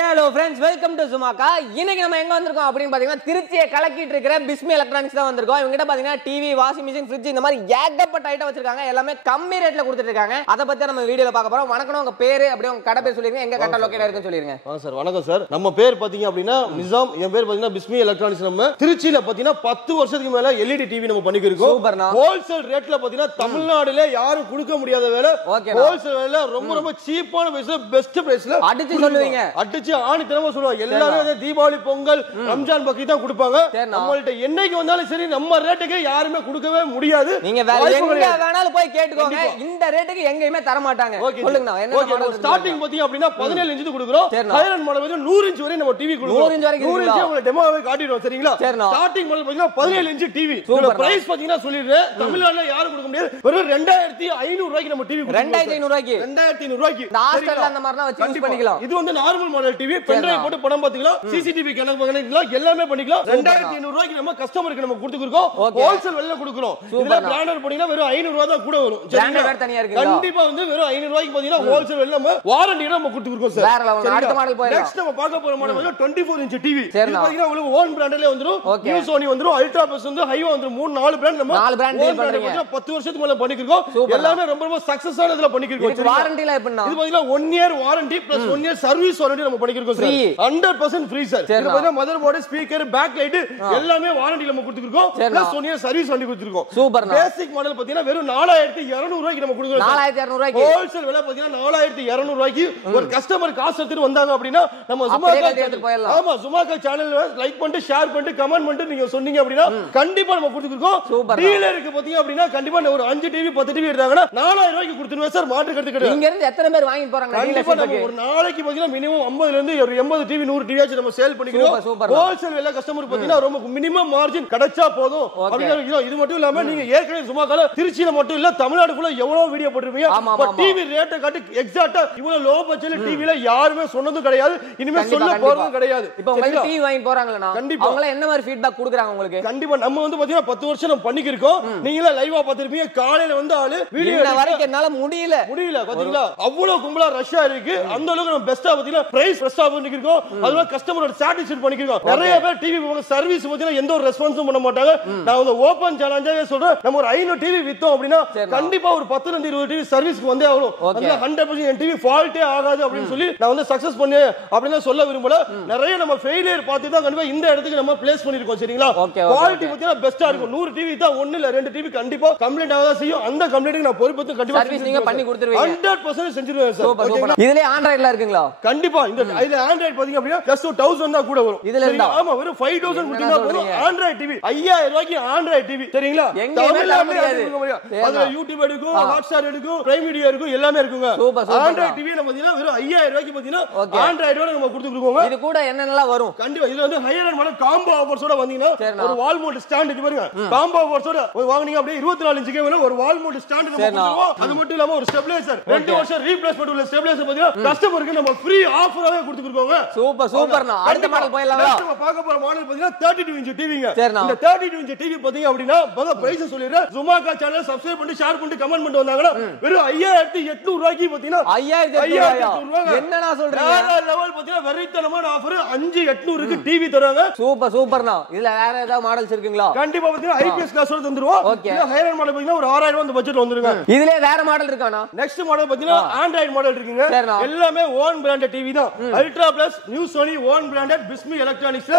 Hello friends, welcome to Zumaka. இன்னைக்கு நம்ம எங்க வந்திருக்கோம் அப்படினு பாத்தீங்கன்னா திருச்சியை கலக்கிட்டு இருக்கிற பிஸ்மி எலக்ட்ரானிக்ஸ் தான் வந்திருக்கோம். இவங்க கிட்ட பாத்தீங்கன்னா டிவி, வாஷிங் மெஷின், ஃப்ரிட்ஜ் இந்த மாதிரி ஏகப்பட்ட ஐட்டம் வச்சிருக்காங்க. எல்லாமே கம்மி ரேட்ல கொடுத்துட்டு இருக்காங்க. அத பத்தி நம்ம வீடியோல பார்க்க போறோம். வணக்கம், உங்க பேரு அப்படியே உங்க கடை பேர் சொல்லிருங்க, எங்க கடை லொகேட் இருக்குன்னு சொல்லிருங்க. சார் வணக்கம் சார். நம்ம பேர் பாத்தீங்க அப்படினா நிசாம், என் பேர் பாத்தீங்கன்னா பிஸ்மி எலக்ட்ரானிக்ஸ். நம்ம திருச்சியில பாத்தீங்கன்னா 10 வருஷத்துக்கு மேல LED டிவி நம்ம பண்ணிட்டு இருக்கோம். சூப்பர்னா. ஹோல்சேல் ரேட்ல பாத்தீங்கன்னா தமிழ்நாடுல யாரும் கொடுக்க முடியாத வேலை. ஹோல்சேல் வேலை ரொம்ப சீப்பான பிரைஸ்ல பெஸ்ட் பிரைஸ்ல அடிச்சு சொல்லுவீங்க. அடிச்சு ஆணித்தரமா சொல்லுவாங்க. எல்லாரும் தீபாவளி, பொங்கல், ரம்ஜான், பக்ரீத் தான் கொடுப்பாங்க. நம்மள்ட்ட என்னைக்கு வந்தாலும் சரி நம்ம ரேட்டுக்கு யாருமே கொடுக்கவே முடியாது. நீங்க வேற எங்க வேணாலும் போய் கேட்டுக்கோங்க, இந்த ரேட்டுக்கு எங்கேயுமே தர மாட்டாங்க. சொல்லுங்க என்ன மாடல். ஸ்டார்டிங் பாத்தீங்க அப்படினா 17 இன்ச் கொடுக்குறோம். ஹையர் அண்ட் மாடல் வந்து 100 இன்ச் வரை நம்ம டிவி கொடுக்குறோம். 100 இன்ச் வரைக்கும் 100 இன்ச் உங்களுக்கு டெமோவே காட்டிடுவோம். சரிங்களா? ஸ்டார்டிங் மாடல் பாத்தீங்கன்னா 17 இன்ச் டிவி. இதோட பிரைஸ் பாத்தீங்கன்னா சொல்லிடுறேன், தமிழ்நாட்டுல யாரும் கொடுக்க முடியாது. வெறும் 2500 ரூபாய்க்கு நம்ம டிவி கொடுக்குறோம். 2500 ரூபாய்க்கு 2500 ரூபாய்க்கு இந்த ஹாஸ்டல்ல அந்த மாதிரிலாம் வச்சு யூஸ் பண்ணிக்கலாம். இது வந்து normal model TV. Pen drive போட்டு படம் பாத்துக்கலாம், சிசிடிவி கனெக்ட் பண்ணிக்கலாம், எல்லாமே பண்ணிக்கலாம். 2500 ரூபாய்க்கு நம்ம கஸ்டமருக்கு நம்ம கொடுத்துக்கிறோம். ஹோல்சேல் விலையில கொடுக்கிறோம். இதுல பிராண்டட் போனீங்கன்னா வெறும் 500 ரூபாய் தான் கூட வரும். பிராண்டட் வேற தனியா இருக்கு. கண்டிப்பா வந்து வெறும் 500 ரூபாய்க்கு பாத்தீங்கன்னா ஹோல்சேல் விலையில நம்ம வாரண்டி நம்ம கொடுத்துக்கிறோம் சார். வேற லெவல். அடுத்த மாடல் போயிடலாம். நெக்ஸ்ட் நம்ம பார்க்க போற மாடல் வந்து 24 இன்ச் டிவி. இது பாத்தீங்கன்னா உங்களுக்கு ஓன் பிராண்டட்ல வந்துரும். நியூ சோனி வந்துரும், அல்ட்ரா பிளஸ் வந்து ஹைவா வந்துரும். 4 பிராண்ட் நம்ம 4 பிராண்ட் டீல் பண்றீங்க. 10 வருஷத்துக்கு மேல பண்ணிக்கிறோம். எல்லாமே ரொம்ப சக்சஸ் ஆனதுல பண்ணிக்கிறோம். இது வாரண்டில எப்படினா இது பாத்தீங்கன்னா 1 year warranty plus 1 year service warranty நம்ம பண்ணிக்கிறோம் சார். 100% free sir. இது பாத்தீங்கன்னா motherboard, speaker, backlight எல்லாமே வாரண்டில நம்ம கொடுத்துக்கிறோம். பிளஸ் 1 இயர் சர்வீஸ் வாரண்டி கொடுத்துக்கிறோம். சூப்பர்னா. பேசிக் மாடல் பாத்தீங்கன்னா வெறும் 4200 ரூபாய்க்கு நம்ம கொடுக்கிறோம். 4200 ரூபாய்க்கு ஹோல்சேல் விலை பாத்தீங்கன்னா 4200 ரூபாய்க்கு ஒரு கஸ்டமர் காசு எடுத்து வந்தாங்க அப்படினா நம்ம சுமாக்கா எடுத்து போயிடலாம். ஆமா, சுமாக்கா சேனல்ல லைக் பண்ணிட்டு ஷேர் பண்ணிட்டு கமெண்ட் பண்ணிட்டு நீங்க சொன்னீங்க அப்படினா கண்டிப்பா நம்ம கொடுத்துக்கிறோம். டீலருக்கு பாத்தீங்க அப்படினா கண்டிப்பா ஒரு 5 டிவி 10 டிவி எடுத்தாங்கன்னா 4000 ரூபாய்க்கு கொடுத்துருவேன் சார். மாற்று கருத்து கிடையாது. இங்க இருந்து எத்தனை பேர் வாங்கி போறாங்க? கண்டிப்பா நம்ம ஒரு நாளைக்கு பாத்தீங்கன்னா மினிமம் 50 ல இருந்து ஒரு 80 டிவி 100 டிவி ஆச்சு நம்ம சேல் பண்ணிக்கிறோம். ஹோல்சேல் விலை கஸ்டமர் பாத்தீங்கன்னா ரொம்ப மினிமம் மார்ஜின் கிடைச்சா போதும் அப்படினா. இது மட்டும் இல்லாம நீங்க ஏற்கனவே சும்மாக்கால திருச்சியில மட்டும் இல்ல தமிழ்நாடு ஃபுல்லா எவ்வளவு வீடியோ போட்டுருப்பீங்க. பட் டிவி ரேட் காட்டி எக்ஸாக்ட்டா இவ்வளவு லோ பட்ஜெட்ல டிவில யாருமே சொன்னதும் கிடையாது, இனிமே சொல்ல போறதும் கிடையாது. இப்போ உங்களுக்கு டிவி வாங்கி போறாங்களா? அவங்க என்ன மாதிரி ஃபீட்பேக் கொடுக்குறாங்க உங்களுக்கு? கண்டிப்பா நம்ம வந்து பாத்தீங்கன்னா 10 வருஷம் நம்ம பண்ணிக்கிருக்கோம். நீங்களே லைவா பாத்துருப்பீங்க. காலையில வந்து ஆளு வீடியோ வரைக்கும் என்னால முடியல பாத்தீங்களா? அவ்வளவு கும்பலா ரஷ்ஷா இருக்கு. அந்த அளவுக்கு நம்ம பெஸ்டா பாத்தீங்கன்னா பிரைஸ் பெஸ்டா பண்ணிக்கிறோம். அதுல கஸ்டமரோட சாட்டிஸ்ஃபைட் பண்ணிக்கிறோம். நிறைய பேர் டிவி போன சர்வீஸ் பாத்தீங்கன்னா எந்த ஒரு ரெஸ்பான்ஸும் பண்ண மாட்டாங்க. நான் வந்து ஓபன் சேலஞ்சாவே சொல்றேன், நம்ம ஒரு 500 டிவி வித்தோம் அப்படினா கண்டிப்பா ஒரு 10 ல இருந்து 20 டிவி சர்வீஸ்க்கு வந்தே ஆகும். அதுல 100% என் டிவி ஃபால்ட்டே ஆகாது அப்படினு சொல்லி நான் வந்து சக்சஸ் பண்ணி அப்படினா சொல்ல விரும்பல. நிறைய நம்ம ஃபெயிலியர் பார்த்து தான் கண்டிப்பா இந்த இடத்துக்கு நம்ம பிளேஸ் பண்ணிருக்கோம். சரிங்களா? குவாலிட்டி பாத்தீங்கன்னா பெஸ்டா இருக்கும். 100 டிவி தான் 1 இல்ல 2 டிவி கண்டிப்பா கம்ப்ளைண்ட் ஆகாத செய்யும். அந்த கம்ப்ளைண்ட்க்கு நான் பொறுப்பேத்து கண்டிப்பா சர்வீஸ் நீங்க பண்ணி கொடுத்துருவீங்க. 100% செஞ்சிருவேன் சார். ஓகேங்களா? இதுல ஆண்ட்ராய்ட்ல இருக்குங்களா? கண்டிப்பா. இந்த இதுல ஆண்ட்ராய்ட் பாத்தீங்க அப்படினா just 1000 தான் கூட வரும். இதுல இருந்தா ஆமா வெறும் 5000 கொடுத்தீங்கன்னா போதும். ஆண்ட்ராய்ட் டிவி 5000 ரூபாய்க்கு ஆண்ட்ராய்ட் டிவி. சரிங்களா? அதுல யூடியூப் எடுக்கும், ஹாட்ஸ்டார் எடுக்கும், பிரைம் வீடியோ இருக்கும், எல்லாமே இருக்குங்க. ஆண்ட்ராய்ட் டிவி நம்ம பாத்தீங்கன்னா வெறும் 5000 ரூபாய்க்கு பாத்தீங்கன்னா ஆண்ட்ராய்டோட நம்ம கொடுத்துருக்கோம். இது கூட என்னென்னலாம் வரும்? கண்டிப்பா இதுல வந்து ஹையர் அண்ட் மாடல் காம்போ ஆஃபர்ஸோட வந்தீங்கன்னா ஒரு வால் மவுண்ட் ஸ்டாண்ட் இது பாருங்க. காம்போ ஆஃபர்ஸோட வாங்குனீங்க அப்படியே 24 இன்ச்சுக்கு மேல ஒரு வால் மவுண்ட் ஸ்டாண்ட் நம்ம கொடுத்துருவோம். அது மட்டும் இல்லாம ஒரு ஸ்டெபிலைசர் 2 வருஷம் ரீப்ளேஸ்மென்ட் உள்ள ஸ்டெபிலைசர் பாத்தீங்கன்னா கஸ்டமருக்கு நம்ம ஃப்ரீ ஆஃபராவே கொடுத்துருக்கோம். சூப்பர்னா. அடுத்த மாடல் போயிடலாம். நம்ம பார்க்க போற மாடல் பாத்தீங்கன்னா 32 இன்ச் டிவிங்க. இந்த 32 இன்ச் டிவி பாத்தீங்க அப்படினா பல பிரைஸ் சொல்லிறேன். சுமாக்கா சேனல் சப்ஸ்கிரைப் பண்ணி ஷேர் பண்ணி கமெண்ட் பண்ணிட்டு வந்தாங்கன்னா வெறும் 5800 ரூபாய்க்கு பாத்தீங்கன்னா 5800 ரூபாய். என்னடா சொல்றீங்க? வேற லெவல் பாத்தீங்கன்னா வெறித்தனமான ஆஃபர். 5800 க்கு டிவி தராங்க. சூப்பர்னா. இதுல வேற ஏதாவது மாடல்ஸ் இருக்குங்களா? கண்டிப்பா பாத்தீங்கன்னா ஐபிஎஸ் கிளாஸோட தந்துருவோம். இந்த ஹையர் மாடல் பாத்தீங்கன்னா ஒரு 6000 அந்த பட்ஜெட்ல வந்துருங்க. இதுல வேற மாடல் இருக்கானா? நெக்ஸ்ட் மாடல் பாத்தீங்கன்னா ஆண்ட்ராய்ட் மாடல் இருக்குங்க. எல்லாமே ஓன் பிராண்டட் டிவி தான். Ultra plus, new Sony own branded Bismi electronics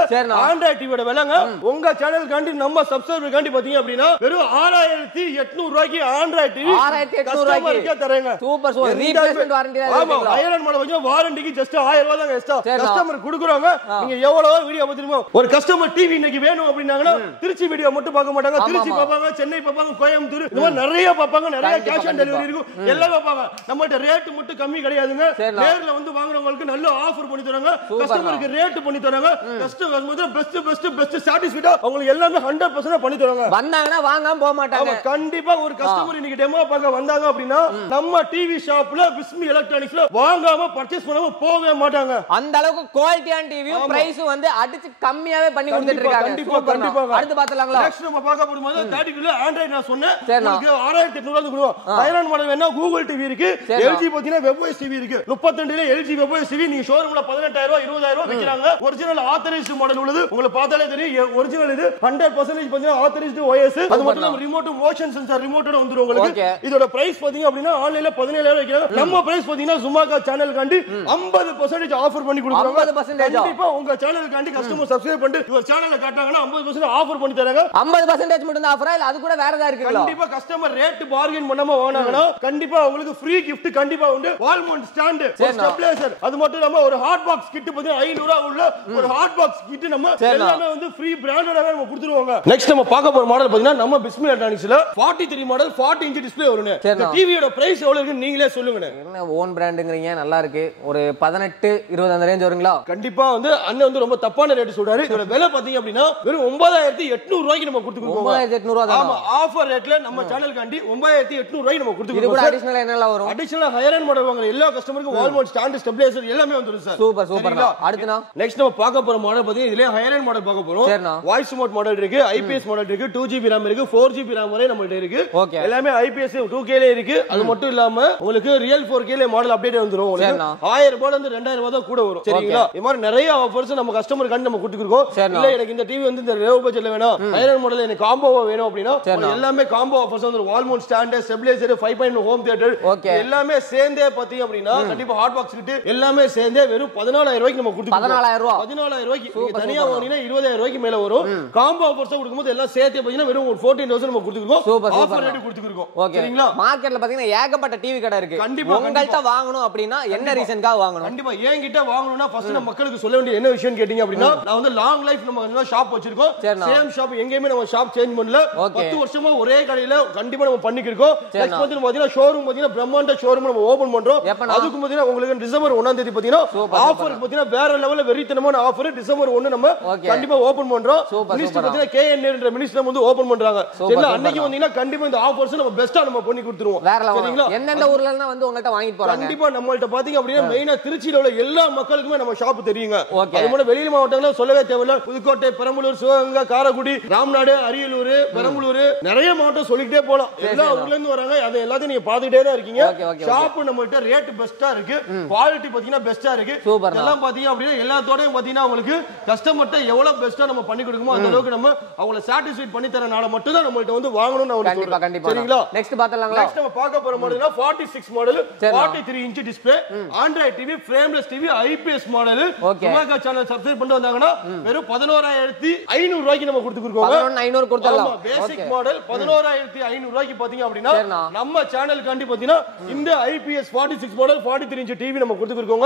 android டிவியோட விலைங்க உங்க சேனல் காண்டி நம்ம சப்ஸ்கிரைபர் காண்டி பாத்தீங்க அப்படினா வெறும் 6800 ரூபாய்க்கு ஆண்ட்ராய்ட் டிவி 6800 ரூபாய்க்கு தரேங்க. சூப்பர் ரீப்ளேஸ்மென்ட் வாரண்டி தான். ஆமா, ஐரன் மாடல் வந்து வாரண்டிக்கு ஜஸ்ட் 1000 ரூபாய் தான் எக்ஸ்ட்ரா கஸ்டமர் குடுக்குறாங்க. நீங்க எவ்வளவு வீடியோ பாத்துறீங்க. ஒரு கஸ்டமர் டிவி இன்னைக்கு வேணும் அப்படினாங்கன்னா திருச்சி வீடியோ மட்டும் பார்க்க மாட்டாங்க. திருச்சி பாப்பாங்க, சென்னை பாப்பாங்க, கோயம்புத்தூர் இந்த மாதிரி நிறைய பாப்பாங்க. நிறைய கேஷ் ஆன் டெலிவரி இருக்கும். எல்லாம் பாப்பாங்க. நம்மட்ட ரேட் மட்டும் கம்மி கிடையாதுங்க. நேர்ல வந்து வாங்குறவங்களுக்கு நல்ல ஆஃபர் பண்ணி தராங்க. கஸ்டமருக்கு ரேட் பண்ணி தராங்க. கஸ்டமர் வந்து பெஸ்ட் சாட்டிஸ்ஃபைடா உங்களுக்கு எல்லாமே 100% பண்ணி தராங்க. வந்தாங்கன்னா வாங்காம போக மாட்டாங்க. கண்டிப்பா ஒரு கஸ்டமர் இன்னைக்கு டெமோ பார்க்க வந்தாங்க அப்படினா நம்ம டிவி ஷாப்ல பிஸ்மி எலக்ட்ரானிக்ஸ்ல வாங்காம பர்ச்சேஸ் பண்ணாம போவே மாட்டாங்க. அந்த அளவுக்கு குவாலிட்டியான டிவியும் பிரைஸ் வந்து அடிச்சு கம்மியாவே பண்ணி கொடுத்துட்டு இருக்காங்க. கண்டிப்பா. அடுத்து பார்த்தலாம்ங்களா? நெக்ஸ்ட் நம்ம பார்க்க போறது 32 ல ஆண்ட்ராய்ட் நான் சொன்னேன். உங்களுக்கு 6800 ரூபாய் கொடுவோம். ஐரன் மாடல் வேணா கூகுள் டிவி இருக்கு. LG பாத்தீங்கன்னா வெப்ஓஎஸ் டிவி இருக்கு. 32 ல LG வெப்ஓஎஸ் டிவி நீங்க ஷோரூம்ல 18000 ரூபாய் 20000 ரூபாய் விக்கிறாங்க ஒரிஜினல் ஆத்தரைஸ்டு மாடல் உள்ளது உங்களுக்கு பார்த்தாலே தெரியும் ஒரிஜினல் இது 100% பாத்தீங்கன்னா ஆத்தரைஸ்டு OS அது மட்டும் இல்லாம ரிமோட் மோஷன் சென்சார் ரிமோட்டோட வந்துரும் உங்களுக்கு இதோட பிரைஸ் பாத்தீங்க அப்படினா ஆன்லைன்ல 17000 விக்கிறாங்க நம்ம பிரைஸ் பாத்தீங்கன்னா சுமாகா சேனல் காண்டி 50% ஆஃபர் பண்ணி கொடுக்குறாங்க 50% கண்டிப்பா உங்க சேனல் காண்டி கஸ்டமர் சப்ஸ்கிரைப் பண்ணி உங்க சேனலை காட்டுறாங்கன்னா 50% ஆஃபர் பண்ணி தராங்க 50% மட்டும் தான் ஆஃபரா இல்ல அது கூட வேற ஏதாவது இருக்குங்களா கண்டிப்பா கஸ்டமர் ரேட் பார்கெயின் பண்ணாம வாங்குனாங்கன்னா கண்டிப்பா உங்களுக்கு ஃப்ரீ gift கண்டிப்பா உண்டு வால் மவுண்ட் ஸ்டாண்ட் ஸ்டெபிலைசர் அது மட்டும் இல்லாம ஒரு ஹாட் பாக்ஸ் கிட் பத்தி 500 ரூபாய் உள்ள ஒரு ஹாட் பாக்ஸ் கிட் நம்ம எல்லாமே வந்து ஃப்ரீ பிராண்டடாவே நம்ம கொடுத்துருவாங்க நெக்ஸ்ட் நம்ம பார்க்க போற மாடல் பாத்தீங்கன்னா நம்ம பிஸ்மி எலக்ட்ரானிக்ஸ்ல 43 மாடல் 40 இன்ச் டிஸ்ப்ளே வருங்க இந்த டிவியோட பிரைஸ் எவ்வளவு இருக்குன்னு நீங்களே சொல்லுங்க என்ன ஓன் பிராண்ட்ங்கறீங்க நல்லா இருக்கு ஒரு 18 20 அந்த ரேஞ்ச் வருங்களா கண்டிப்பா வந்து அண்ணன் வந்து ரொம்ப தப்பான ரேட் சொல்றாரு இதோட விலை பாத்தீங்க அப்படினா வெறும் 9800 ரூபாய்க்கு நம்ம கொடுத்துருக்கோம் 9800 ரூபாய் தான் ஆமா ஆஃபர் ரேட்ல நம்ம சேனல் காண்டி 9800 ரூபாய்க்கு நம்ம கொடுத்துருக்கோம் இது கூட அடிஷனலா என்னலாம் வரும் அடிஷனலா ஹையர் எண்ட் மாடல் வாங்குற எல்லா கஸ்டமருக்கு வால் மவுண்ட் ஸ்டாண்ட் ஸ்டெபிலைசர் எல்லாமே வந்துரும் சார் சூப்பர் சூப்பர் அடுத்துனா நெக்ஸ்ட் நம்ம பார்க்க போற மாடல் பாத்தீங்கன்னா இதுல ஹையர் எண்ட் மாடல் பார்க்க போறோம் வாய்ஸ் மோட் மாடல் இருக்கு IPS மாடல் இருக்கு 2GB RAM இருக்கு 4GB RAM வரை நம்மகிட்ட இருக்கு எல்லாமே IPS 2K ல இருக்கு அது மட்டும் இல்லாம உங்களுக்கு ரியல் 4K ல மாடல் அப்டேட் வந்துரும் உங்களுக்கு 1000 ரூபாயில இருந்து 2000 ரூபாய் தான் கூட வரும் சரிங்களா இந்த மாதிரி நிறைய ஆஃபர்ஸ் நம்ம கஸ்டமர் காண்டி நம்ம கொடுத்துருக்கோம் இல்ல எனக்கு இந்த டிவி வந்து இந்த லோ பட்ஜெட்ல வேணும் ஹையர் எண்ட் மாடல் எனக்கு காம்போவா வேணும் அப்படினா எல்லாமே காம்போ ஆஃபர்ஸ் வந்து வால் mount stand stabiliser 5.1 home theatre எல்லாமே சேர்ந்தே பாத்தீங்க அப்படினா கண்டிப்பா ஹாட் பாக்ஸ் கிட் எல்லாமே சேர்ந்தே வெறும் 14000 ரூபாய்க்கு நம்ம கொடுத்துருக்கோம் 14000 ரூபாய்க்கு நீங்க தனியா வாங்குனீங்கன்னா 20000 ரூபாய்க்கு மேல வரும் காம்போ ஆஃபர்ஸ் கொடுக்கும்போது எல்லாம் சேர்த்து பாத்தீங்கன்னா வெறும் 14000 நம்ம கொடுத்துருக்கோம் ஆஃபர் ரேட் கொடுத்துருக்கோம் சரிங்களா மார்க்கெட்ல பாத்தீங்கன்னா ஏகப்பட்ட டிவி கடை இருக்கு கண்டிப்பா உங்கள்ட்ட வாங்கணும் அப்படினா என்ன ரீசன்காக வாங்கணும் கண்டிப்பா என்கிட்ட வாங்கணும்னா ஃபர்ஸ்ட் நம்ம மக்களுக்கு சொல்ல வேண்டிய என்ன விஷயம் கேட்டிங்க அப்படினா நான் வந்து லாங் லைஃப் நம்ம ஷாப் வச்சிருக்கோம் சேம் ஷாப் எங்கேயுமே நம்ம ஷாப் சேஞ்ச் பண்ணல 10 வருஷமா ஒரே கடையில கண்டிப்பா நம்ம பண்ணிக்கிருக்கோம் நெக்ஸ்ட் வந்து பாத்தீங்கன்னா ஷோரூம் பாத்தீங்கன்னா பிரம்மாண்ட ஷோரூம் நம்ம ஓபன் பண்றோம் அதுக்கு பாத்தீங்கன்னா உங்களுக்கு டிசம்பர் 1 ஆம் தேதி பாத்தீங்கன்னா ஆஃபர் பாத்தீங்கன்னா வேற லெவல்ல வெறித்தனமான ஆஃபர் டிசம்பர் 1 நம்ம கண்டிப்பா ஓபன் பண்றோம் மினிஸ்டர் பாத்தீங்கன்னா KNN என்ற மினிஸ்டர் வந்து ஓபன் பண்றாங்க சரிங்களா அன்னைக்கு வந்தீங்கன்னா கண்டிப்பா இந்த ஆஃபர்ஸ் நம்ம பெஸ்டா நம்ம பண்ணி கொடுத்துருவோம் சரிங்களா எந்தெந்த ஊர்ல இருந்து வந்து உங்கள்ட்ட வாங்கிட்டு போறாங்க கண்டிப்பா நம்மள்ட்ட பாத்தீங்க அப்படினா மெயினா திருச்சியில உள்ள எல்லா மக்களுக்குமே நம்ம ஷாப் தெரியுங்க அது மட்டும் வெளி மாவட்டங்கள சொல்லவே தேவையில்ல புதுக்கோட்டை பெரம்பலூர் சிவகங்கை காரைக்குடி ராமநாடு அரியலூர் பெரம்பலூர் நிறைய மாவட்டம் சொல்லிட்டே போலாம் எல்லா ஊர்ல இருந்து வராங்க அது எல்லாத்தையும் நீங்க பாத்துட்டே தான் இருக்கீங்க ஷாப் நம்மள்ட்ட ரேட் பெஸ்டா இருக்கு குவாலிட்டி பாத்தீங்கன்னா பெஸ்டா இருக்கு எல்லாம் பாத்தீங்க அப்படினா எல்லாத்தோடயும் பாத்தீங்கன்னா உங்களுக்கு கஸ்டமர்ட்ட எவ்வளவு பெஸ்டா நம்ம பண்ணி கொடுக்கமோ அந்த அளவுக்கு நம்ம அவங்கள சாட்டிஸ்ஃபைட் பண்ணி தரனால மட்டும் தான் நம்மள்ட்ட வந்து வாங்கணும்னு நான் சொல்றேன் கண்டிப்பா சரிங்களா நெக்ஸ்ட் பார்த்தலாம்ங்களா நெக்ஸ்ட் நம்ம பார்க்க போற மாடல்னா 46 model 43 inch display Android TV frameless TV IPS model சுமாகா சேனல் சப்ஸ்கிரைப் பண்ணி வந்தாங்கன்னா வெறும் 11500 ரூபாய்க்கு நம்ம கொடுத்துருக்கோம் 11500 கொடுத்தலாம் பேசிக் மாடல் 11500 ரூபாய்க்கு பாத்தீங்க அப்படினா நம்ம சேனல் காண்டி பாத்தீங்கன்னா இந்த IPS 46 மாடல் 43 இன்ச் டிவி நம்ம கொடுத்துருக்கோம்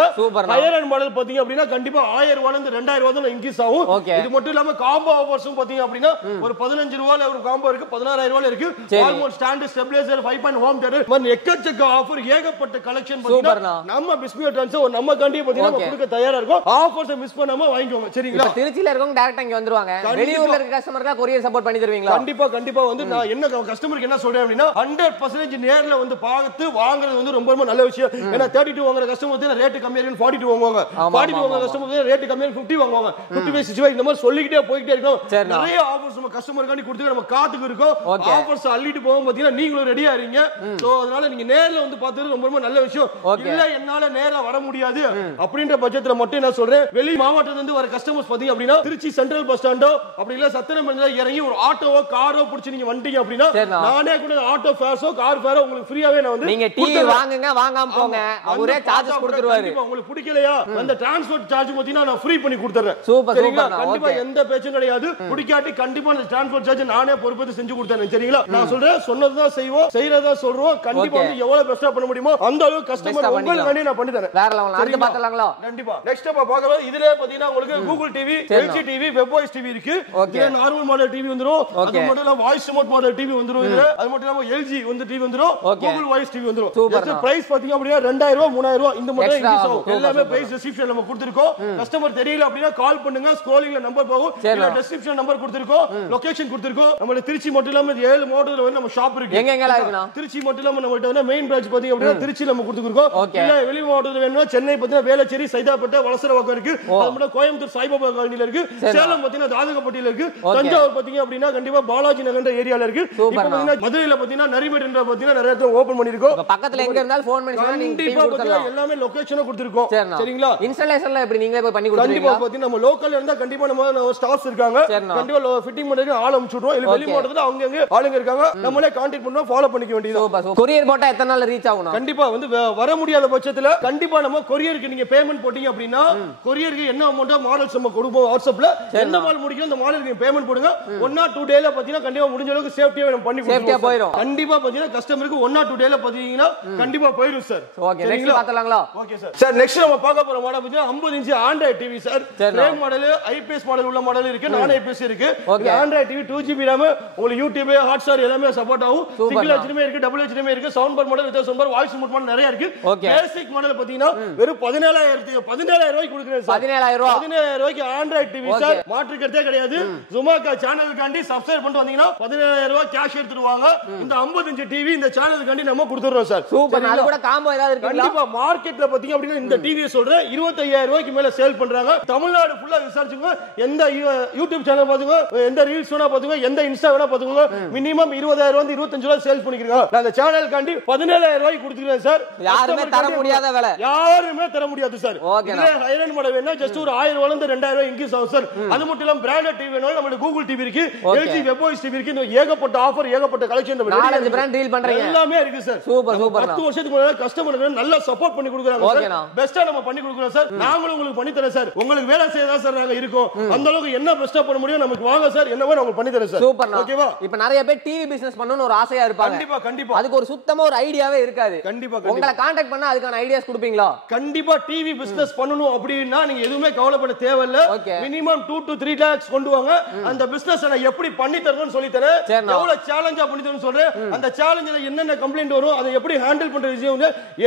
ஹையர் எண்ட் மாடல் பாத்தீங்க அப்படினா கண்டிப்பா 1000 ரூபாயில இருந்து 2000 ரூபாய் தான் இன்க்ரீஸ் ஆகும் இது மட்டும் இல்லாம காம்போ ஆஃபர்ஸும் பாத்தீங்க அப்படினா ஒரு 15 ரூபாயில ஒரு காம்போ இருக்கு 16000 ரூபாயில இருக்கு almost stand stabiliser 5.1 home theatre மன் எக்கச்சக்க ஆஃபர் ஏகப்பட்ட கலெக்ஷன் பாத்தீங்கன்னா நம்ம பிஸ்மி ட்ரான்ஸ் நம்ம காண்டி பாத்தீங்கன்னா நம்ம கொடுக்க தயாரா இருக்கோம் ஆஃபர்ஸ் மிஸ் பண்ணாம வாங்கிக்கோங்க சரிங்களா திருச்சியில இருக்கவங்க டைரக்டா இங்க வந்துருவாங்க வெளியூர்ல இருக்க கஸ்டமருக்கு கொரியர் சப்போர்ட் பண்ணி தருவீங்களா கண்டிப்பா வந்து நான் என்ன கஸ்டமருக்கு என்ன சொல்றேன் அப்படினா 100% நேர்ல வந்து பார்த்து வாங்குறது வந்து ரொம்ப ரொம்ப நல்ல விஷயம் ஏன்னா 32 வாங்குற கஸ்டமர் வந்து ரேட் கம்மியா இருக்கு 42 வாங்குவாங்க 42 வாங்குற கஸ்டமர் வந்து ரேட் கம்மியா 50 வாங்குவாங்க 55 65 இந்த மாதிரி சொல்லிக்கிட்டே போயிட்டே இருக்கோம் நிறைய ஆஃபர்ஸ் நம்ம கஸ்டமருக்கு கொடுத்து நம்ம காத்துக்கு இருக்கோம் ஆஃபர்ஸ் அள்ளிட்டு போவோம் பாத்தீங்கன்னா நீங்களும் ரெடியா இருக்கீங்க சோ அதனால நீங்க நேர்ல வந்து பார்த்தது ரொம்ப ரொம்ப நல்ல விஷயம் இல்ல என்னால நேரா வர முடியாது அப்படின்ற பட்சத்துல மட்டும் என்ன சொல்றேன் வெளி மாவட்டத்துல இருந்து வர கஸ்டமர்ஸ் பாத்தீங்க அப்படினா திருச்சி சென்ட்ரல் பஸ் ஸ்டாண்டோ அப்படி இல்ல சத்திரமங்கல இறங்கி ஒரு ஆட்டோவோ காரோ பிடிச்சு நீங்க வந்துட்டீங்க அப்படினா நானே கூட ஆட்டோ ஃபேர்ஸோ கார் ஃபேரோ உங்களுக்கு ஃப்ரீயாவே நான் வந்து நீங்க டிவி வாங்குங்க வாங்காம போங்க அவரே சார்ஜஸ் கொடுத்துருவாரு உங்களுக்கு பிடிக்கலையா அந்த டிரான்ஸ்போர்ட் சார்ஜ் பாத்தீங்கன்னா நான் ஃப்ரீ பண்ணி கொடுத்துறேன் சூப்பர் கண்டிப்பா எந்த பேச்சும் கிடையாது பிடிக்காட்டி கண்டிப்பா அந்த டிரான்ஸ்போர்ட் சார்ஜ் நானே பொறுப்பேற்று செஞ்சு கொடுத்தேன் சரிங்களா நான் சொல்றேன் சொன்னதுதான் செய்வோம் செய்யறதா சொல்றோம் கண்டிப்பா வந்து எவ்வளவு பெஸ்டா பண்ண முடியுமோ அந்த அளவுக்கு கஸ்டமர் உங்களுக்கு நான் பண்ணி தரேன் வேற லெவல் அடுத்து பார்த்தலாம்ங்களா கண்டிப்பா நெக்ஸ்ட் நம்ம பார்க்கலாம் இதுல பாத்தீங்கன்னா உங்களுக்கு கூகுள் டிவி LG டிவி வெப்வாய்ஸ் டிவி இருக்கு இது நார்மல் மாடல் டிவி வந்துரும் அது மட்டும் இல்ல வாய்ஸ் ரிமோட் மாடல் டிவி வந்துரும் இதுல அது மட்டும் இல்ல LG வந்து டிவி வந்துரும் கூகுள் வாய்ஸ் டிவி வந்துரும் ஜஸ்ட் பிரைஸ் பாத்தீங்க அப்படினா 2000 ரூபாய் 3000 ரூபாய் இந்த மாதிரி இன்க்ரீஸ் ஆகும் எல்லாமே பிரைஸ் டிஸ்கிரிப்ஷன் நம்ம கொடுத்திருக்கோம் கஸ்டமர் தெரியல அப்படினா கால் பண்ணுங்க ஸ்க்ரோலிங்ல நம்பர் போகும் இல்ல டிஸ்கிரிப்ஷன் நம்பர் கொடுத்திருக்கோம் லொகேஷன் கொடுத்திருக்கோம் நம்ம திருச்சி மட்டும் இல்லாம 7 மாவட்டத்துல வந்து நம்ம ஷாப் இருக்கு எங்க எங்க இருக்குனா திருச்சி மட்டும் இல்லாம நம்மள்ட்ட வந்து மெயின் பிரான்ச் பாத்தீங்க அப்படினா திருச்சி நம்ம கொடுத்திருக்கோம் இல்ல வெளி மாவட்டத்துல வேணும்னா சென்னை பாத்தீங்கன்னா வேளச்சேரி சைதாப்பேட்டை வலசரவாக்கம் இருக்கு அது மட்டும் கோயம்புத்தூர் சாய்பாபா காலனில இருக்கு சேலம் பாத்தீங்கன்னா தாதகப்பட்டியில இருக்கு தஞ்சாவூர் பாத்தீங்க அப்படினா கண்டிப்பா பாலாஜி நகர் ஏரியால இருக்கு இப்போ பாத்தீங்கன்னா மதுரையில பாத்தீங்கன்னா நரிமேட்ன்ற பாத்தீங்கன்னா நிறைய இடத்துல ஓபன் பண்ணிருக்கோம் பக்கத்துல எங்க இருந்தாலும் ஃபோன் பண்ணி சொன்னா நீங்க டிவி கொடுத்துடலாம் எல்லாமே லொகேஷனை கொடுத்திருக்கோம் கொடுப்போம். சரிங்களா? இன்ஸ்டாலேஷன்ல எப்படி நீங்களே போய் பண்ணி கொடுப்பீங்க? கண்டிப்பா பாத்தீங்கன்னா நம்ம லோக்கல்ல இருந்தா கண்டிப்பா நம்ம ஸ்டாஃப்ஸ் இருக்காங்க. கண்டிப்பா ஃபிட்டிங் பண்றதுக்கு ஆள் அனுப்பிச்சுடுவோம். இல்ல வெளி மாவட்டத்துல அவங்க ஆளுங்க இருக்காங்க. நம்மளே கான்டாக்ட் பண்ணா ஃபாலோ பண்ணிக்க வேண்டியது. கொரியர் போட்டா எத்தனை நாள்ல ரீச் ஆகும்? கண்டிப்பா வந்து வர முடியாத பட்சத்துல கண்டிப்பா நம்ம கொரியருக்கு நீங்க பேமெண்ட் போட்டீங்க அப்படின்னா கொரியருக்கு என்ன அமௌண்ட் மாடல்ஸ் நம்ம கொடுப்போம். வாட்ஸ்அப்ல எந்த மாடல் முடிக்கணும் அந்த மாடலுக்கு பேமெண்ட் போடுங்க. 1 or 2 டேல பாத்தீங்கன்னா கண்டிப்பா முடிஞ்ச அளவுக்கு சேஃப்டியா நம்ம பண்ணி கொடுப்போம். கண்டிப்பா பாத்தீங்கன்னா கஸ்டமருக்கு 1 or 2 டேல பாத்தீங்கன்னா கண்டிப்பா போயிடும் சார். ஓகே, நெக்ஸ்ட் பார்த்தலாங்களா? Okay sir. சார் நெக்ஸ்ட் நம்ம பார்க்க போற மாடல் பாத்தீங்கன்னா 50 inch Android TV sir. Frame model, IPS model உள்ள மாடல் இருக்கு, நான் ஐபிஎஸ் இருக்கு. ஆண்ட்ராய்டு டிவி 2GB RAM, உங்களுக்கு யூடியூப், ஹாட்ஸ்டார் எல்லாமே சப்போர்ட் ஆகும். சிங்கிள் ஹெச்டிஎம்ஐ இருக்கு, டபுள் ஹெச்டிஎம்ஐ இருக்கு, soundbar model, with soundbar, voice mode model நிறைய இருக்கு. பேசிக் மாடல் பாத்தீங்கன்னா வெறும் 17000 ரூபாய்க்கு கொடுக்குறேன் சார். 17000 ரூபாய்க்கு ஆண்ட்ராய்டு டிவி சார். மாற்று கருத்தே கிடையாது. ஜுமாக்கா சேனலுக்காண்டி சப்ஸ்கிரைப் பண்ணிட்டு வந்தீங்கன்னா 17000 ரூபாய் கேஷ் எடுத்துருவாங்க. இந்த 50 இன்ச் டிவி இந்த சேனலுக்காண்டி நம்ம கொடுத்துறோம் சார். சூப்பர். அது கூட காம்போ ஏதாவது இருக்கு? கண்டிப்பா மார்க்கெட்ல பாத்தீங்க அப்படினா இந்த டிவியை சொல்றேன் 25000 ரூபாய்க்கு மேல சேல் பண்றாங்க. தமிழ்நாடு ஃபுல்லா விசாரிச்சுங்க. எந்த யூடியூப் சேனல் பாத்துங்க, எந்த ரீல்ஸ் வேணா பாத்துங்க, எந்த இன்ஸ்டா வேணா பாத்துங்க, மினிமம் 20000 வந்து 25 ரூபாய் சேல் பண்ணிக்கிறீங்க. நான் அந்த சேனலுக்காண்டி 17000 ரூபாய்க்கு கொடுத்துக்கிறேன் சார். யாருமே தர முடியாத விலை. யாருமே தர முடியாது சார். இதுல ஹைரன் மாடல் வேணா ஜஸ்ட் ஒரு 1000 ரூபாயில இருந்து 2000 ரூபாய் இன்க்ரீஸ் ஆகும் சார். அது மட்டும் இல்லாம பிராண்டட் டிவி வேணா நம்ம கூகுள் டிவி இருக்கு, LG வெப்ஓஎஸ் டிவி இருக்கு. ஏகப்பட்ட ஆஃபர், ஏகப்பட்ட கலெக்ஷன், 4 பிராண்ட் டீல் பண்றீங்க. எல்லாமே இருக்கு சார். Super super. 10 வருஷத்துக்கு முன்னாடி கஸ்டமருக்கு நல்ல சப்போர்ட் பண்ணி கொடுக்குறாங்க சார். பெஸ்டா நம்ம பண்ணி கொடுக்குறோம் சார். நாங்களும் உங்களுக்கு பண்ணி தரேன் சார். உங்களுக்கு வேலை செய்யதா சார் நாங்க இருக்கோம். அந்த அளவுக்கு என்ன பெஸ்டா பண்ண முடியும் நமக்கு வாங்க சார். என்ன வேணும் உங்களுக்கு பண்ணி தரேன் சார். சூப்பர். ஓகேவா? இப்போ நிறைய பேர் டிவி பிசினஸ் பண்ணனும்னு ஒரு ஆசையா இருப்பாங்க. கண்டிப்பா கண்டிப்பா. அதுக்கு ஒரு சுத்தமா ஒரு ஐடியாவே இருக்காது. கண்டிப்பா உங்களை கான்டாக்ட் பண்ணா அதுக்கான ஐடியாஸ் கொடுப்பீங்களா? கண்டிப்பா. டிவி பிசினஸ் பண்ணனும் அப்படினா நீங்க எதுவுமே கவலைப்பட தேவையில்ல. மினிமம் 2 to 3 lakhs கொண்டு வாங்க. அந்த பிசினஸ் நான் எப்படி பண்ணி தரணும்னு சொல்லி தரேன். எவ்வளவு சேலஞ்சா பண்ணி தரணும்னு சொல்றேன். அந்த சேலஞ்சில என்னென்ன கம்ப்ளைண்ட் வரும், அதை எப்படி ஹேண்டில் பண்ற விஷயம்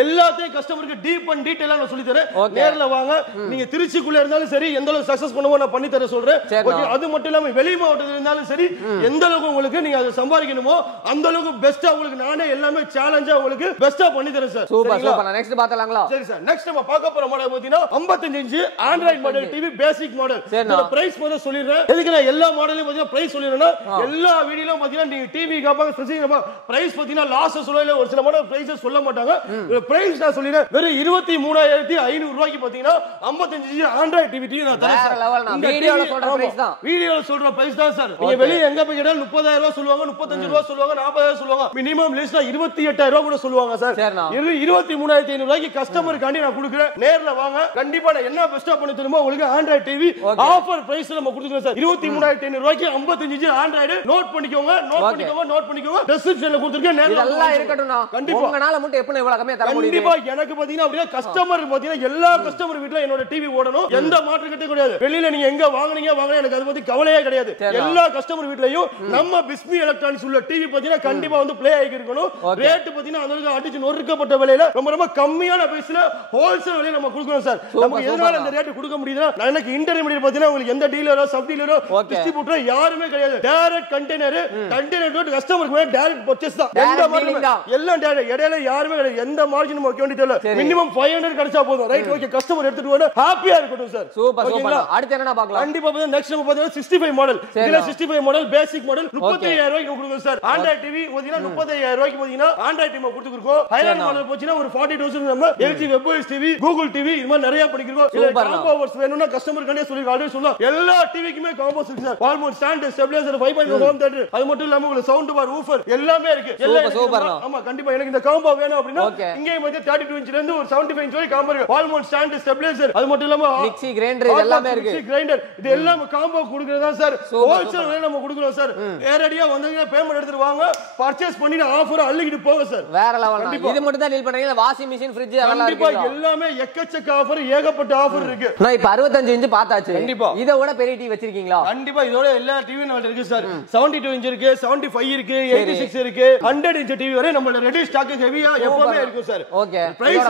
எல்லாத்தையும் கஸ்டமருக்கு டீப் அண்ட் டீடைலா நான் சொல்லி தரேன். நேர்ல வாங்க. நீங்க திருச்சிக்குள்ள இருந்தாலும் சரி, எந்த அளவுக்கு சக்சஸ் பண்ணுவோ நான் பண்ணி தர சொல்றேன். ஓகே. அது மட்டும் இல்லாம வெளி மாவட்டத்துல இருந்தாலும் சரி, எந்த அளவுக்கு உங்களுக்கு நீங்க அதை சம்பாதிக்கணுமோ அந்த அளவுக்கு பெஸ்டா உங்களுக்கு நானே எல்லாமே சேலஞ்சா உங்களுக்கு பெஸ்டா பண்ணி தரேன் சார். Super super. நெக்ஸ்ட் பார்த்தலாங்களா? சரி சார். நெக்ஸ்ட் நம்ம பார்க்க போற மாடல் பாத்தீங்கன்னா 55 inch Android model TV basic model. இதோட பிரைஸ் முதல்ல சொல்லிறேன். எதுக்கு நான் எல்லா மாடலையும் பாத்தீங்கன்னா பிரைஸ் சொல்லிறேன்னா எல்லா வீடியோலயும் பாத்தீங்கன்னா நீங்க டிவி காப்பாங்க ஸ்பெசிஃபிக்கா பிரைஸ் பாத்தீங்கன்னா லாஸ்ட் சொல்லல. ஒரு சில மாடல் பிரைஸ் சொல்ல மாட்டாங்க. பிரைஸ் நான் சொல்லிறேன். வெறும் 23500 ரூபாய்க்கு பாத்தீங்கன்னா 55 இன்ச் ஆண்ட்ராய்டு டிவி நான் தரேன் சார். இந்த வீடியோல சொல்ற பிரைஸ் தான். வீடியோல சொல்ற பிரைஸ் தான் சார். நீங்க வெளிய எங்க போய் கேட்டா 30000 ரூபாய் சொல்லுவாங்க, 35 ரூபாய் சொல்லுவாங்க, 40000 சொல்லுவாங்க. மினிமம் லிஸ்ட்ல 28000 ரூபாய் கூட சொல்லுவாங்க சார். 23500 ரூபாய்க்கு கஸ்டமருக்காண்டி நான் கொடுக்கிறேன். நேர்ல வாங்க. கண்டிப்பா நான் என்ன பெஸ்டா பண்ணி தருமோ உங்களுக்கு ஆண்ட்ராய்டு டிவி ஆஃபர் பிரைஸ்ல நம்ம கொடுக்கிறோம் சார். 23500 ரூபாய்க்கு 55 இன்ச் ஆண்ட்ராய்டு. நோட் பண்ணிக்கோங்க, நோட் பண்ணிக்கோங்க, நோட் பண்ணிக்கோங்க. டிஸ்கிரிப்ஷன்ல கொடுத்திருக்கேன். நேர்ல எல்லாம் இருக்கட்டும்னா கண்டிப்பா உங்கனால மட்டும் எப்பவும் இவ்வளவு கம்மியா தர முடியும். கண்டிப்பா. எனக்கு பாத்தீங்கன்னா அப்படியே கஸ்டமர் பாத்தீங்கன்னா எல்லா கஸ்டமர் வீட்ல என்னோட டிவி ஓடணும். எந்த மாற்று கட்டே கிடையாது. வெளியில நீங்க எங்க வாங்குனீங்க எனக்கு அது பத்தி கவலையே கிடையாது. எல்லா கஸ்டமர் வீட்லயும் நம்ம பிஸ்மி எலக்ட்ரானிக்ஸ் உள்ள டிவி பாத்தீங்கன்னா கண்டிப்பா வந்து ப்ளே ஆகி இருக்கணும். ரேட் பாத்தீங்கன்னா அதற்கு அடிச்சு நொறுக்கப்பட்ட விலையில ரொம்ப ரொம்ப கம்மியான பிரைஸ்ல ஹோல்சேல் விலையில நம்ம கொடுக்கிறோம் சார். நமக்கு எதனால இந்த ரேட் கொடுக்க முடியுதுன்னா எனக்கு இன்டர்மீடியேட் பாத்தீங்கன்னா உங்களுக்கு எந்த டீலரோ சப் டீலரோ டிஸ்ட்ரிபியூட்டரோ யாருமே கிடையாது. டைரக்ட் கண்டெய்னர் டு கஸ்டமருக்கு டைரக்ட் பர்சேஸ் தான். எந்த மார்ஜின் எல்லாம் டைரக்ட். இடையில யாருமே கிடையாது. எந்த மார்ஜின் வைக்க வேண்டியது இல்ல. மினிமம் 500 கிடைச்சா போதும். ரைட். ஓகே. கஸ்டமர் எடுத்துட்டு வந்து ஹாப்பியா இருக்கட்டும் சார். Super super. அடுத்து என்ன பார்க்கலாம்? கண்டிப்பா நெக்ஸ்ட் நம்ம பாத்தீங்கன்னா 65 மாடல். இதுல 65 மாடல் பேசிக் மாடல் 35000 ரூபாய்க்கு கொடுக்குறோம் சார். ஆண்ட்ராய்டு டிவி பாத்தீங்கன்னா 35000 ரூபாய்க்கு பாத்தீங்கன்னா ஆண்ட்ராய்டு டிவி கொடுத்துருக்கோம். ஹையர் மாடல் போச்சுனா ஒரு 40000 நம்ம LG webOS TV, Google TV இது மாதிரி நிறைய படிக்கிறோம். இல்ல காம்போஸ் வேணும்னா கஸ்டமர் கண்டே சொல்லி ஆல்ரெடி சொல்லலாம். எல்லா டிவிக்குமே காம்போஸ் இருக்கு சார். Wall mount stand, stabiliser, 5.1 home theatre, அது மட்டும் இல்லாம உங்களுக்கு சவுண்ட் பார், ஊஃபர் எல்லாமே இருக்கு. சூப்பர். ஆமா கண்டிப்பா எனக்கு இந்த காம்போ வேணும் அப்படினா இங்கேயும் வந்து 32 இன்ச்ல இருந்து ஒரு 75 இன்ச் வரை காம்போ இருக்கு. வால்மோட் ஸ்டாண்ட், ஸ்டெபிலைசர், அது மட்டும் இல்லாம மிக்ஸி, கிரைண்டர் இது எல்லாமே இருக்கு. மிக்ஸி, கிரைண்டர் இது எல்லாம் காம்போ கொடுக்கறதா சார். ஹோல்சேல் விலையில நம்ம கொடுக்கிறோம் சார். நேரடியா வந்தீங்க பேமெண்ட் எடுத்துட்டு வாங்க, பர்சேஸ் பண்ணி ஆஃபர் அள்ளிக்கிட்டு போங்க சார். வேற லெவல். இது மட்டும் தான் டீல் பண்றீங்க. வாஷிங் மெஷின், ஃப்ரிட்ஜ் அதெல்லாம் இருக்கு. கண்டிப்பா எல்லாமே எக்கச்சக்க ஆஃபர், ஏகப்பட்ட ஆஃபர் இருக்கு. நான் இப்ப 65 இன்ச் பார்த்தாச்சு. கண்டிப்பா இதோட பெரிய டிவி வச்சிருக்கீங்களா? கண்டிப்பா இதோட எல்லா டிவி நம்மட்ட இருக்கு சார். 72 இன்ச் இருக்கு, 75 இருக்கு, 86 இருக்கு, 100 இன்ச் டிவி வரை நம்ம ரெடி ஸ்டாக் ஹெவியா எப்பவுமே இருக்கும் சார். ஓகே. பிரைஸ்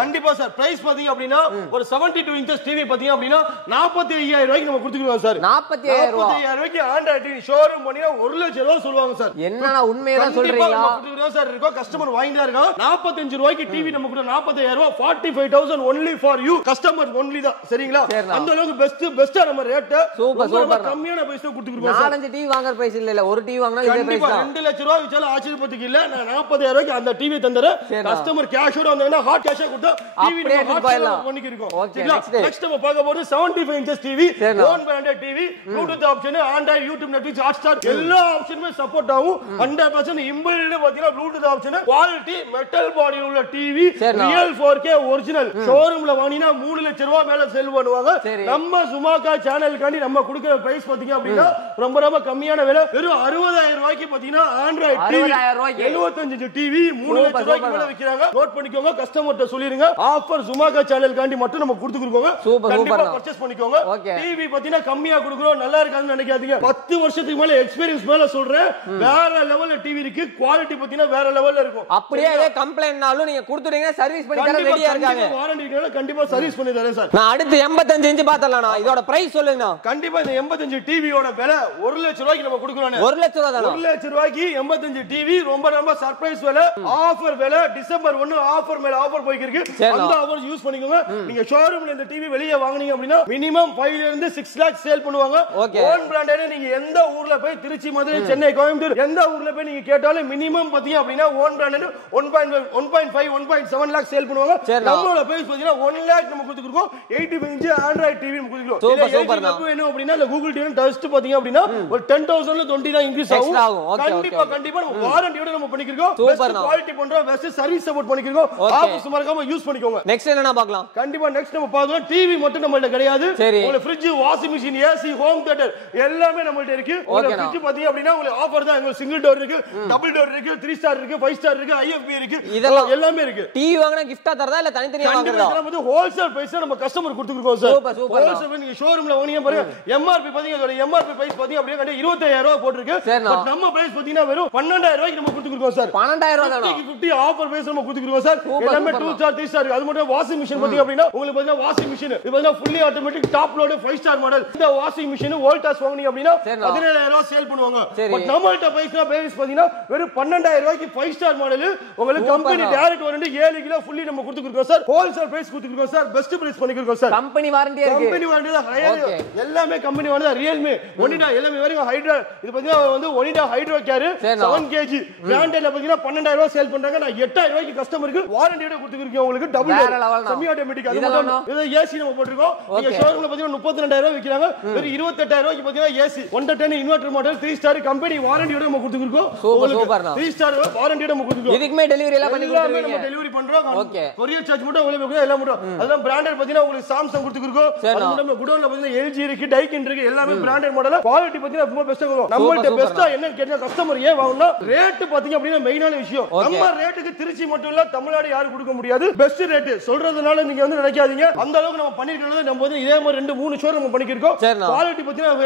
கண்டிப்பா சார். பிரைஸ் பாத்தீங்க அப்படினா ஒரு 72 இன்ச் டிவி பாத்தீங்க அப்படினா 45000 ரூபாய்க்கு நம்ம கொடுத்துக்குறோம் சார். 45000 ரூபாய்க்கு ஆண்ட்ராய்டு டிவி ஷோரூம் பண்ணினா 1 லட்சம் ரூபாய் சொல்லுவாங்க சார். என்னன்னா உண்மையதான் சொல்றீங்களா? கொடுத்துக்குறோம் சார். இருக்கோ கஸ்டமர் வாங்கிட்டா இருக்காங்க. 45 ரூபாய்க்கு டிவி நம்ம கொடுத்தா 45000 ரூபாய் 45000 only for you customer only தான். சரிங்களா? அந்த அளவுக்கு பெஸ்டா நம்ம ரேட் சூப்பர் கம்மியான பிரைஸ்ல கொடுத்துக்குறோம் சார். 4 டிவி வாங்குற பிரைஸ் இல்ல, ஒரு டிவி வாங்குனா இதே பிரைஸ் தான். 2 லட்சம் ரூபாய் விச்சால ஆச்சரியப்பட்டுக்கு இல்ல. நான் 40000 ரூபாய்க்கு அந்த டிவி தந்தறேன். கஸ்டமர் கேஷோட வந்தாங்கன்னா ஹாட் கேஷா கொடுத்தா டிவி பண்ணிக்கிறோம். ஓகே நெக்ஸ்ட் நம்ம பார்க்க போறது 75 inches TV, own branded TV, Bluetooth option, Android, YouTube, Netflix, Hotstar எல்லா ஆப்ஷனுமே சப்போர்ட் ஆகும். 100% இன்பில்ட் பாத்தீங்கன்னா ப்ளூடூத் ஆப்ஷன், குவாலிட்டி மெட்டல் பாடியில் உள்ள டிவி, ரியல் 4K ஒரிஜினல். ஷோரூம்ல வாங்கினா 3 லட்சம் ரூபாய் மேல சேல் பண்ணுவாங்க. நம்ம சுமாக்கா சேனலுக்காண்டி நம்ம கொடுக்கிற பிரைஸ் பாத்தீங்க அப்படின்னா ரொம்ப ரொம்ப கம்மியான விலை, வெறும் 60000 ரூபாய்க்கு பாத்தீங்கன்னா ஆண்ட்ராய்டு டிவி 75 இன்ச் டிவி 3 லட்சம் ரூபாய்க்கு மேல விக்கிறாங்க. நோட் பண்ணிக்கோங்க, கஸ்டமர்ட்ட சொல்லிருங்க. ஆஃபர் சுமாக்கா சேனலுக்காண்டி மட்டும் நம்ம கொடுத்துக்கோங்க. கண்டிப்பா பர்ச்சேஸ் பண்ணிக்கோங்க. டிவி பாத்தீங்கன்னா கம்மியா கொடுக்குறோம், நல்லா இருக்காதுன்னு நினைக்காதீங்க. 10 வருஷத்துக்கு மேல எக்ஸ்பீரியன்ஸ் மேல சொல்றேன். வேற லெவல்ல டிவி இருக்கு, குவாலிட்டி பாத்தீங்கன்னா வேற லெவல்ல இருக்கும். அப்படியே ஏதே கம்ப்ளைண்ட்னாலும் நீங்க கொடுத்துட்டீங்க, சர்வீஸ் பண்ணி தர ரெடியா இருக்காங்க. வாரண்டி இருக்கனால கண்டிப்பா சர்வீஸ் பண்ணி தரேன் சார். நான் அடுத்து 85 இன்ச் பார்த்தறலாம். இதோட பிரைஸ் சொல்லுங்க. கண்டிப்பா இந்த 85 டிவியோட விலை 1 லட்சம் ரூபாய்க்கு நம்ம கொடுக்குறோம். 1 லட்சம் ரூபாய் தானா? 1 லட்சம் ரூபாய்க்கு 85 டிவி ரொம்ப ரொம்ப சர்ப்ரைஸ் விலை, ஆஃபர் விலை. டிசம்பர் 1 ஆஃபர் மேல ஆஃபர் போயிட்டு இருக்கு. அந்த ஆஃபர் யூஸ் பண்ணிக்கோங்க. நீங்க ஷோரூம்ல இந்த டிவி வெளிய வாங்குனீங்க அப்படினா மினிமம் 5 ல இருந்து 6 लाख சேல் பண்ணுவாங்க. Own branded. நீங்க எந்த ஊர்ல போய் திருச்சி, மதுரை, சென்னை, கோயம்புத்தூர் எந்த ஊர்ல போய் நீங்க கேட்டாலும் மினிமம் பாத்தீங்க அப்படினா ஓன் பிராண்டட் 1.5 1.7 लाख சேல் பண்ணுவாங்க. நம்மளோட பிரைஸ் பாத்தீங்கன்னா 1 लाख நம்ம கொடுத்துறோம். 85 இன்ச் ஆண்ட்ராய்டு டிவி நம்ம கொடுக்குறோம். சூப்பர் அப்ப என்ன அப்படினா இல்ல கூகுள் டிவி டெஸ்ட் பாத்தீங்க அப்படினா ஒரு 10000 ல 20 தான் இன்கிரீஸ் ஆகும். கண்டிப்பா நம்ம வாரண்டியோட நம்ம பண்ணிக்கிறோம். பெஸ்ட் குவாலிட்டி பண்றோம், பெஸ்ட் சர்வீஸ் சப்போர்ட் பண்ணிக்கிறோம். ஆஃபர்ஸ் மறக்காம யூஸ் பண்ணிக்கோங்க. நெக்ஸ்ட் என்னன்னா பார்க்கலாம். கண்டிப்பா நெக்ஸ்ட் நம்ம பார்க்கலாம். டிவி மட்டும் நம்மள்ட்ட கிடையாது. உங்களுக்கு fridge, washing machine, AC, home theatre எல்லாமே நம்மள்ட்ட இருக்கு. உங்களுக்கு ஃப்ரிட்ஜ் பாத்தீங்க அப்படினா உங்களுக்கு ஆஃபர் தான். உங்களுக்கு சிங்கிள் டோர் இருக்கு, டபுள் டோர் இருக்கு, 3 ஸ்டார் இருக்கு, 5 ஸ்டார் இருக்கு, ஐஎஃப்பி இருக்கு. இதெல்லாம் எல்லாமே இருக்கு. டிவி வாங்குனா கிஃப்டா தரதா இல்ல தனித்தனியா வாங்குறதா? நம்ம வந்து ஹோல்சேல் பிரைஸ் நம்ம கஸ்டமர் கொடுத்துறோம் சார். ஹோல்சேல் நீங்க ஷோரூம்ல வாங்குனீங்க பாருங்க, எம்ஆர்பி பாத்தீங்க, அதோட எம்ஆர்பி பிரைஸ் பாத்தீங்க அப்படியே 25000 ரூபாய் போட்டுருக்கு. பட் நம்ம பிரைஸ் பாத்தீங்கன்னா வெறும் 12000 ரூபாய்க்கு நம்ம கொடுத்துறோம் சார். 12000 ரூபாய் தானா? 50 ஆஃபர் பிரைஸ் நம்ம கொடுத்துறோம் சார். எல்லாமே 2 ஸ்டார் 3 ஸ்டார். அது மட்டும் வாஷிங் மெஷின் பாத்தீங்க அப்படினா உங்களுக்கு பாத்தீங்கன்னா வாஷிங் மெஷின் இது பாத்தீங்கன்னா fully automatic top load 5 star model. இந்த வாஷிங் மெஷின் வோல்டாஸ் வாங்குனீங்க அப்படினா 17000 ரூபாய் சேல் பண்ணுவாங்க. பட் நம்மள்ட்ட பிரைஸ் பாத்தீங்கன்னா வெறும் 12000 ரூபாய்க்கு 5 ஸ்டார் மாடல் உங்களுக்கு company direct warranty 7 kilo fully நம்ம கொடுத்துறோம் சார். ஹோல்சேல் பிரைஸ் கொடுத்துறோம் சார். பெஸ்ட் பிரைஸ் பண்ணிக்கிறோம் சார். கம்பெனி வாரண்டி இருக்கு. கம்பெனி வாரண்டி தான் எல்லாமே கம்பெனி வாரண்டி தான். ரியல்மி, ஒனிடா எல்லாமே வரைக்கும் ஹைட்ரா இது பாத்தீங்கன்னா வந்து ஒனிடா ஹைட்ரோ கேர் 7 kg பிராண்டட்ல பாத்தீங்கன்னா 12000 ரூபாய் சேல் பண்றாங்க. நான் 8000 ரூபாய்க்கு கஸ்டமருக்கு வாரண்டியோட கொடுத்துருக்கேன். உங்களுக்கு டபுள் செமி ஆட்டோமேட்டிக். அது மட்டும் இது ஏசி நம்ம போட்டுருக்கோம். நீங்க ஷோரூம்ல பாத்தீங்கன்னா 32000 ரூபாய் விக்கிறாங்க. வெறும் 28000 ரூபாய்க்கு பாத்தீங்கன்னா AC 110 inverter model 3 star company வாரண்டியோட நம்ம கொடுத்துருக்கோம். சூப்பர் 3 ஸ்டார் வாரண்டியோட நம்ம கொடுத்துருக்கோம். இதுக்குமே டெலிவரி எல்லாம் பண்ணி கொடுத்துருவீங்க. நம்ம டெலிவரி பண்றோம். கொரியர் சார்ஜ் மட்டும் உங்களுக்கு எல்லாம் மட்டும். அதெல்லாம் பிராண்டட் பாத்தீங்கன்னா உங்களுக்கு சாம்சங் கொடுத்துருக்கோம். அது மட்டும் குடோன்ல பாத்தீங்கன்னா LG இருக்கு, டைக்கின் இருக்கு, எல்லாமே பிராண்டட் மாடல். குவாலிட்டி பாத்தீங்கன்னா ரொம்ப பெஸ்டா இருக்கும். நம்மள்ட்ட பெஸ்டா என்ன கேட்டா கஸ்டமர் ஏன் வாங்குனா ரேட் பாத்தீங்க அப்படினா மெயினான விஷயம். நம்ம ரேட்டுக்கு திருச்சி மட்டும் இல்ல தமிழ்நாடு யாரும் கொடுக்க முடியாது. பெஸ்ட் ரேட் சொல்றதுனால நீங்க வந்து நினைக்காதீங்க. அந்த அளவுக்கு நம்ம பண்ணிருக்கிறது. நம்ம வந்து இதே மாதிரி 2-3 ஷோர் நம்ம பண்ணிருக்கோம். குவாலிட்டி பாத்தீங்கன்னா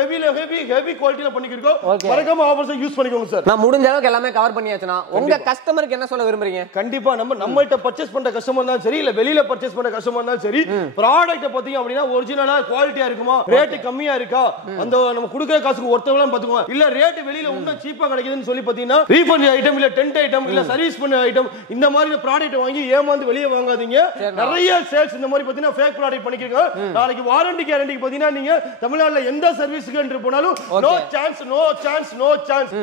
ஹெவி குவாலிட்டில பண்ணிருக்கோம். மறக்காம ஆஃபர்ஸ் யூஸ் பண்ணிக்கோங்க சார். நான் முடிஞ்ச அளவுக்கு எல்லாமே கவர் பண்ணியாச்சுனா உங்க கஸ்டமருக்கு என்ன சொல்ல விரும்புறீங்க? கண்டிப்பா நம்மள்ட்ட பர்ச்சேஸ் பண்ற கஸ்டமர் தான் சரி இல்ல வெளியில பர்ச்சேஸ் பண்ற கஸ்டமர் தான் சரி, ப்ராடக்ட் பாத்தீங்க அப்படினா ஒரிஜினலா குவாலிட்டியா இருக்குமா, ரேட் கம்மியா இருக்கா, அந்த நம்ம கொடுக்கிற காசுக்கு ஒருத்தவங்க பாத்துக்கோங்க. இல்ல ரேட் வெளியில இன்னும் சீப்பா கிடைக்குதுன்னு சொல்லி பாத்தீங்கன்னா ரீஃபண்ட் ஐட்டம் இல்ல டென்ட் ஐட்டம் இல்ல சர்வீஸ் பண்ண ஐட்டம் இந்த மாதிரி ப்ராடக்ட் வாங்கி ஏமாந்து வெளியே வாங்காதீங்க. நிறைய சேல்ஸ் இந்த மாதிரி பாத்தீங்கன்னா ஃபேக் ப்ராடக்ட் பண்ணிக்கிறீங்க. நாளைக்கு வாரண்டி கேரண்டிக்கு பாத்தீங்கன்னா நீங்க தமிழ்நாட்டுல எந்த சர்வீஸ்க்கு என்று போனாலும் நோ சான்ஸ்.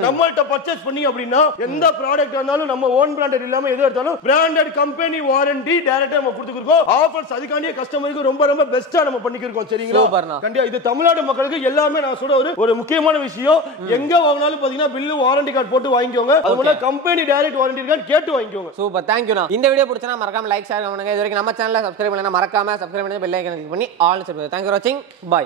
நம்மள்ட்ட பர்ச்சேஸ் பண்ணீங்க அப்படின்னா எந்த ப்ராடக்ட் இருந்தாலும் நம்ம ஓன் பிராண்டட் இல்லாம எது எடுத்தாலும் பிராண்டட் கம்பெனி வாரண்டி டைரக்டா நம்ம கொடுத்துக்கிறோம். ஆஃபர்ஸ் அதுக்காண்டியே கஸ்டமருக்கு ரொம்ப ரொம்ப பெஸ்டா நம்ம பண்ணிக்கிறோம். சரிங்களா? கண்டிப்பா இது தமிழ்நாடு மக்களுக்கு எல்லாமே நான் சொல்ற ஒரு முக்கியமான விஷயம். எங்க வாங்கினாலும் பாத்தீங்கன்னா பில்லு வாரண்டி கார்டு போட்டு வாங்கிக்கோங்க. அது மட்டும் கம்பெனி டைரக்ட் வாரண்டி கார்டு கேட்டு வாங்கிக்கோங்க. Super, thank you. இந்த வீடியோ பிடிச்சா மறக்காம லைக் ஷேர் பண்ணுங்க. இதுவரைக்கும் நம்ம சேனலை சப்ஸ்கிரைப் பண்ணலனா மறக்காம சப்ஸ்கிரைப் பண்ணி பெல் ஐகானை கிளிக் பண்ணி ஆல் செட் பண்ணுங்க. தேங்க் யூ ஃபார் வாட்சிங். பை.